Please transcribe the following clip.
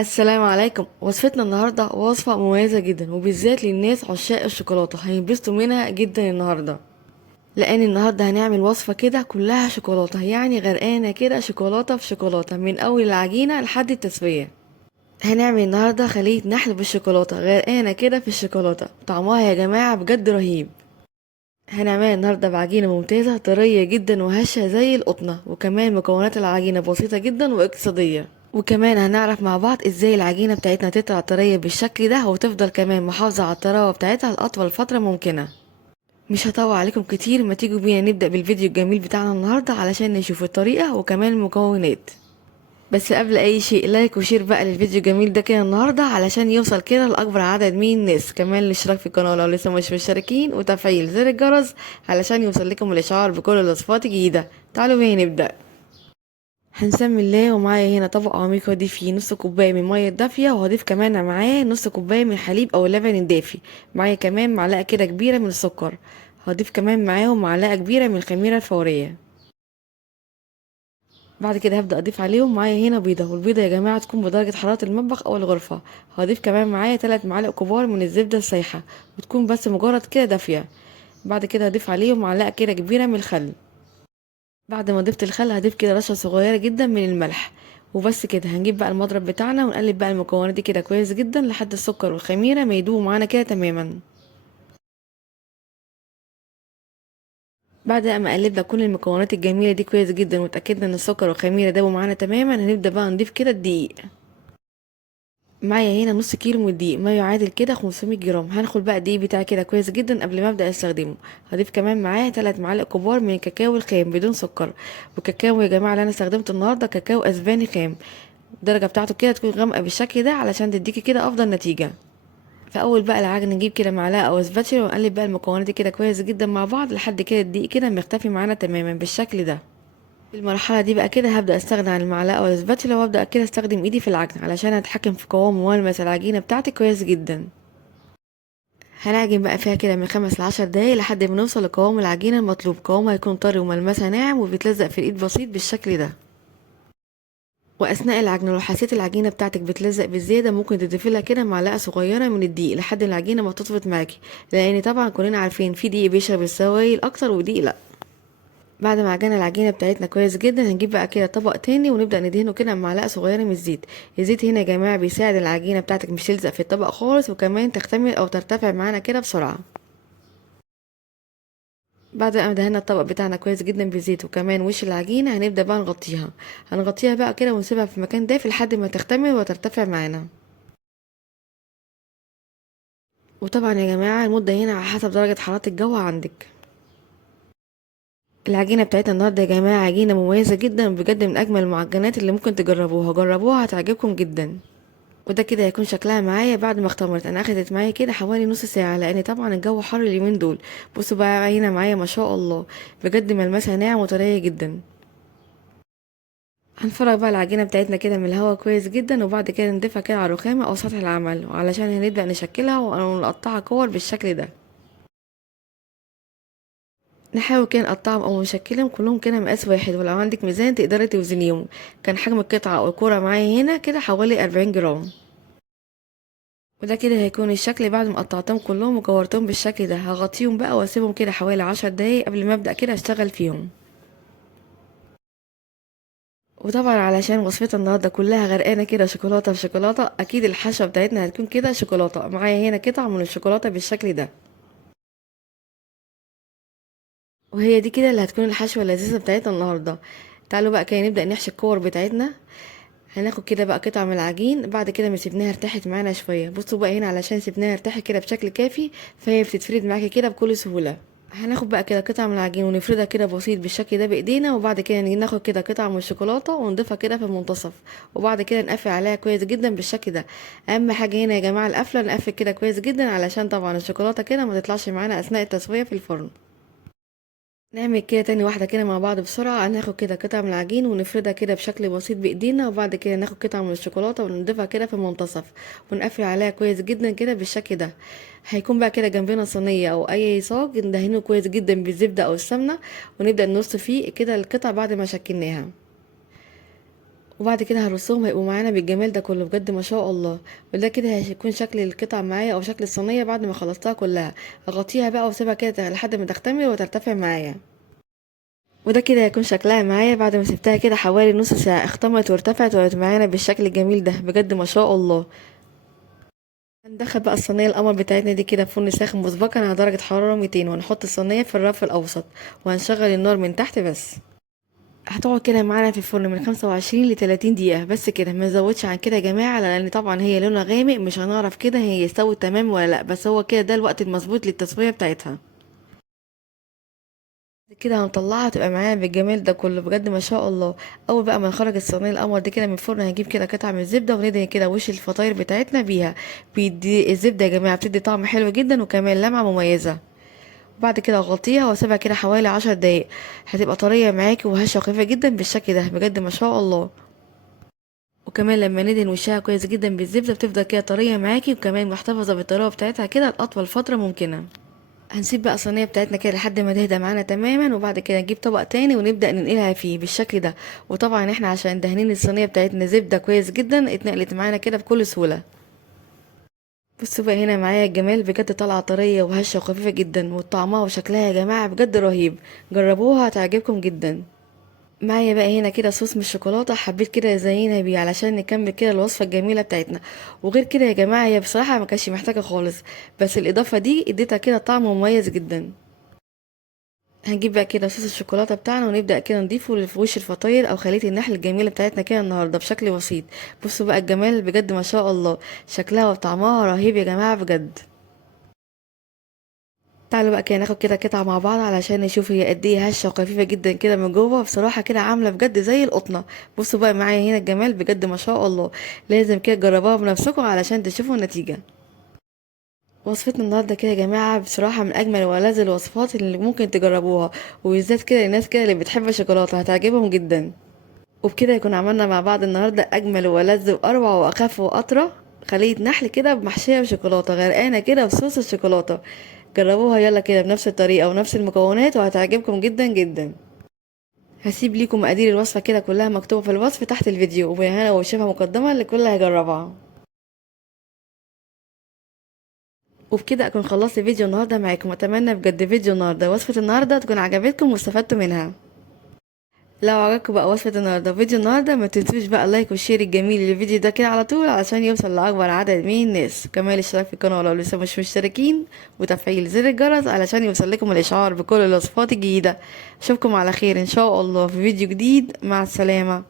السلام عليكم. وصفتنا النهاردة وصفة مميزة جدا وبالذات للناس عشاق الشوكولاتة هينبسطوا منها جدا النهاردة، لأن النهاردة هنعمل وصفة كده كلها شوكولاتة، يعني غرقانة كده شوكولاتة في شوكولاتة من أول العجينة لحد التسوية. هنعمل النهاردة خلية نحل بالشوكولاتة غرقانة كده في الشوكولاتة، طعمها يا جماعة بجد رهيب. هنعملها النهاردة بعجينة ممتازة طرية جدا وهشة زي القطنة، وكمان مكونات العجينة بسيطة جدا واقتصادية. وكمان هنعرف مع بعض ازاي العجينة بتاعتنا تطلع طرية بالشكل ده وتفضل كمان محافظة على الطراوة بتاعتها لأطول فترة ممكنة. مش هطول عليكم كتير، ما تيجوا بينا نبدأ بالفيديو الجميل بتاعنا النهاردة علشان نشوف الطريقة وكمان المكونات. بس قبل اي شيء لايك وشير بقى للفيديو الجميل ده كده النهارده علشان يوصل كده لاكبر عدد من الناس، كمان الاشتراك في القناه لو لسه مش مشتركين وتفعيل زر الجرس علشان يوصل لكم الاشعار بكل الوصفات الجديده. تعالوا بينا نبدا. هنسمي الله. ومعايا هنا طبق عميق هضيف فيه نص كوبايه من ميه دافيه، وهضيف كمان معاه نص كوبايه من حليب او اللبن الدافي. معايا كمان معلقه كده كبيره من السكر. هضيف كمان معاهم معلقه كبيره من الخميره الفوريه. بعد كده هبدأ اضيف عليهم. معايا هنا بيضة، والبيضة يا جماعة تكون بدرجة حرارة المطبخ او الغرفة. هضيف كمان معايا 3 معالق كبار من الزبدة السايحة، وتكون بس مجرد كده دافية. بعد كده هضيف عليهم معلقة كده كبيرة من الخل. بعد ما ضفت الخل هضيف كده رشة صغيرة جدا من الملح. وبس كده هنجيب بقى المضرب بتاعنا ونقلب بقى المكونات دي كده كويس جدا لحد السكر والخميرة ما يدوبوا معانا كده تماما. بعد ما قلبنا كل المكونات الجميلة دي كويس جدا واتأكدنا ان السكر والخميرة دابوا معانا تماما، هنبدأ بقى نضيف كده الدقيق. معايا هنا نص كيلو من الدقيق، ما يعادل كده 500 جرام. هناخد بقى الدقيق بتاعي كده كويس جدا قبل ما ابدا استخدمه. هضيف كمان معاه 3 معالق كبار من الكاكاو الخام بدون سكر. والكاكاو يا جماعه اللي انا استخدمته النهارده كاكاو اسباني خام. الدرجه بتاعته كده تكون غامقه بالشكل ده علشان تديكي كده افضل نتيجه. فاول بقى العجن نجيب كده معلقه او سباتشر ونقلب بقى المكونات دي كده كويس جدا مع بعض لحد كده الدقيق كده مختفي معانا تماما بالشكل ده. في المرحله دي بقى كده هبدا استغنى عن المعلقه والسباتشولا وابدا كده استخدم ايدي في العجن علشان اتحكم في قوام وملمس العجينه بتاعتي كويس جدا. هنعجن بقى فيها كده من 5 ل10 دقايق لحد ما نوصل لقوام العجينه المطلوب. قوامها يكون طري وملمسها ناعم وبيتلزق في الايد بسيط بالشكل ده. واثناء العجن لو حسيت العجينه بتاعتك بتلزق بالزياده ممكن تضيفي لها كده معلقه صغيره من الدقيق لحد العجينه ما تظبط معاكي، لان طبعا كلنا عارفين في دقيق بيشرب السوائل اكتر ودقيق لا. بعد ما عجنا العجينه بتاعتنا كويس جدا هنجيب بقى كده طبق تاني ونبدا ندهنه كده بمعلقه صغيره من الزيت. الزيت هنا يا جماعه بيساعد العجينه بتاعتك مش تلزق في الطبق خالص، وكمان تختمر او ترتفع معانا كده بسرعه. بعد ما دهنا الطبق بتاعنا كويس جدا بالزيت وكمان وش العجينه هنبدا بقى نغطيها. هنغطيها بقى كده ونسيبها في مكان دافي لحد ما تختمر وترتفع معانا. وطبعا يا جماعه المده هنا على حسب درجه حراره الجو عندك. العجينه بتاعتنا النهارده يا جماعه عجينه مميزه جدا بجد، من اجمل المعجنات اللي ممكن تجربوها. جربوها هتعجبكم جدا. وده كده هيكون شكلها معايا بعد ما اختمرت. انا اخدت معايا كده حوالي نص ساعه لان طبعا الجو حر اليومين دول. بصوا بقى هنا معايا ما شاء الله بجد ملمسها ناعم وطريه جدا. هنفرغ بقى العجينه بتاعتنا كده من الهواء كويس جدا، وبعد كده نضيفها كده على الرخامه او سطح العمل علشان هنبدا نشكلها ونقطعها كور بالشكل ده. نحاول كده نقطعهم او نشكلهم كلهم كده مقاس واحد، ولو عندك ميزان تقدري توزنيهم. كان حجم القطعه او الكوره معايا هنا كده حوالي 40 جرام. وده كده هيكون الشكل بعد ما قطعتهم كلهم وكورتهم بالشكل ده. هغطيهم بقى واسيبهم كده حوالي 10 دقايق قبل ما ابدا كده اشتغل فيهم. وطبعا علشان وصفتنا النهارده كلها غرقانه كده شوكولاته في شوكولاته، اكيد الحشوه بتاعتنا هتكون كده شوكولاته. معايا هنا قطع من الشوكولاته بالشكل ده. وهي دي كده اللي هتكون الحشوه اللذيذه بتاعتنا النهارده. تعالوا بقى كده نبدا نحشي الكور بتاعتنا. هناخد كده بقى قطعه من العجين بعد كده ما سيبناها ارتاحت معانا شويه. بصوا بقى هنا علشان سيبناها ارتاحت كده بشكل كافي فهي بتتفرد معاكي كده بكل سهوله. هناخد بقى كده قطعة من العجين ونفردها كده بسيط بالشكل ده بايدينا، وبعد كده نيجي ناخد كده قطعة من الشوكولاتة ونضيفها كده في المنتصف، وبعد كده نقفل عليها كويس جدا بالشكل ده. اهم حاجة هنا يا جماعة القفلة، نقفل كده كويس جدا علشان طبعا الشوكولاتة كده ما تطلعش معانا اثناء التسوية في الفرن. نعمل كده تاني واحدة كده مع بعض بسرعة. هناخد كده قطعة من العجين ونفردها كده بشكل بسيط بايدينا، وبعد كده ناخد قطعة من الشوكولاتة ونضيفها كده في المنتصف ونقفل عليها كويس جدا كده بالشكل ده. هيكون بقى كده جنبنا صينية او اي صاج ندهنه كويس جدا بالزبدة او السمنة، ونبدأ نرص فيه كده القطع بعد ما شكلناها. وبعد كده هرصهم هيبقوا معانا بالجمال ده كله بجد ما شاء الله. وده كده هيكون شكل القطع معايا او شكل الصينيه بعد ما خلصتها كلها. اغطيها بقى واسيبها كده لحد ما تختمر وترتفع معايا. وده كده هيكون شكلها معايا بعد ما سبتها كده حوالي نص ساعه، اختمرت وارتفعت وبقت معانا بالشكل الجميل ده بجد ما شاء الله. هندخل بقى الصينيه القمر بتاعتنا دي كده في فرن ساخن مسبقا على درجه حراره 200، وهنحط الصينيه في الرف الاوسط، وهنشغل النار من تحت بس. هتقعد كده معانا في الفرن من 25 ل 30 دقيقة بس كده، ما نزودش عن كده يا جماعة، لان طبعا هي لونها غامق مش هنعرف كده هي استوت تمام ولا لا، بس هو كده ده الوقت المظبوط للتسوية بتاعتها. كده هنطلعها تبقى معانا بالجمال ده كله بجد ما شاء الله. اول بقى ما نخرج الصينيه القمر دي كده من الفرن، هنجيب كده قطعه من الزبده وندهن كده وش الفطاير بتاعتنا بيها. بيدي الزبده يا جماعه بتدي طعم حلو جدا وكمان لمعه مميزه. وبعد كده اغطيها واسيبها كده حوالي 10 دقايق، هتبقى طريه معاكي وهشه وخفيفه جدا بالشكل ده بجد ما شاء الله. وكمان لما ندهن وشها كويس جدا بالزبده بتفضل كده طريه معاكي، وكمان محتفظه بالطراوه بتاعتها كده لاطول فتره ممكنه. هنسيب بقى الصينيه بتاعتنا كده لحد ما تهدى معانا تماما، وبعد كده نجيب طبق تاني ونبدا ننقلها فيه بالشكل ده. وطبعا احنا عشان دهنين الصينيه بتاعتنا زبده كويس جدا اتنقلت معانا كده بكل سهوله. بصوا بقى هنا معايا الجمال بجد طالعه طريه وهشه وخفيفه جدا، وطعمها وشكلها يا جماعه بجد رهيب. جربوها هتعجبكم جدا. معايا بقى هنا كده صوص من الشوكولاته، حبيت كده ازينها بيه علشان نكمل كده الوصفه الجميله بتاعتنا. وغير كده يا جماعه هي بصراحه ما كانتش محتاجه خالص، بس الاضافه دي اديتها كده طعم مميز جدا. هنجيب بقى كده صوص الشوكولاته بتاعنا ونبدا كده نضيفه في وش الفطاير او خليه النحل الجميله بتاعتنا كده النهارده بشكل بسيط. بصوا بقى الجمال بجد ما شاء الله، شكلها وطعمها رهيب يا جماعه بجد. تعالوا بقى كده ناخد كده قطعه مع بعض علشان نشوف هي قد ايه هشه وخفيفه جدا كده من جوه، بصراحه كده عامله بجد زي القطنه. بصوا بقى معايا هنا الجمال بجد ما شاء الله. لازم كده تجربوها بنفسكم علشان تشوفوا النتيجه. وصفتنا النهارده كده يا جماعه بصراحه من اجمل والذ الوصفات اللي ممكن تجربوها، وبالذات كده الناس كده اللي بتحب الشوكولاته هتعجبهم جدا. وبكده يكون عملنا مع بعض النهارده اجمل ولذ واروع واخف واطرى خليه نحل كده محشيه بشوكولاته غرقانه كده بصوص الشوكولاته. جربوها يلا كده بنفس الطريقه ونفس المكونات وهتعجبكم جدا جدا. هسيب ليكم مقادير الوصفه كده كلها مكتوبه في الوصف تحت الفيديو، وهنا وشبه مقدمه لكل هيجربها. وبكده اكون خلصت فيديو النهارده معاكم، اتمنى بجد فيديو النهارده وصفه النهارده تكون عجبتكم واستفدتوا منها. لو عجبكم بقى وصفة النهاردة فيديو النهاردة ما تنسوش بقى اللايك والشير الجميل للفيديو ده كده على طول علشان يوصل لأكبر عدد من الناس، كمان الاشتراك في القناة لو لسه مش مشتركين، وتفعيل زر الجرس علشان يوصل لكم الإشعار بكل الوصفات الجديدة. اشوفكم على خير ان شاء الله في فيديو جديد، مع السلامة.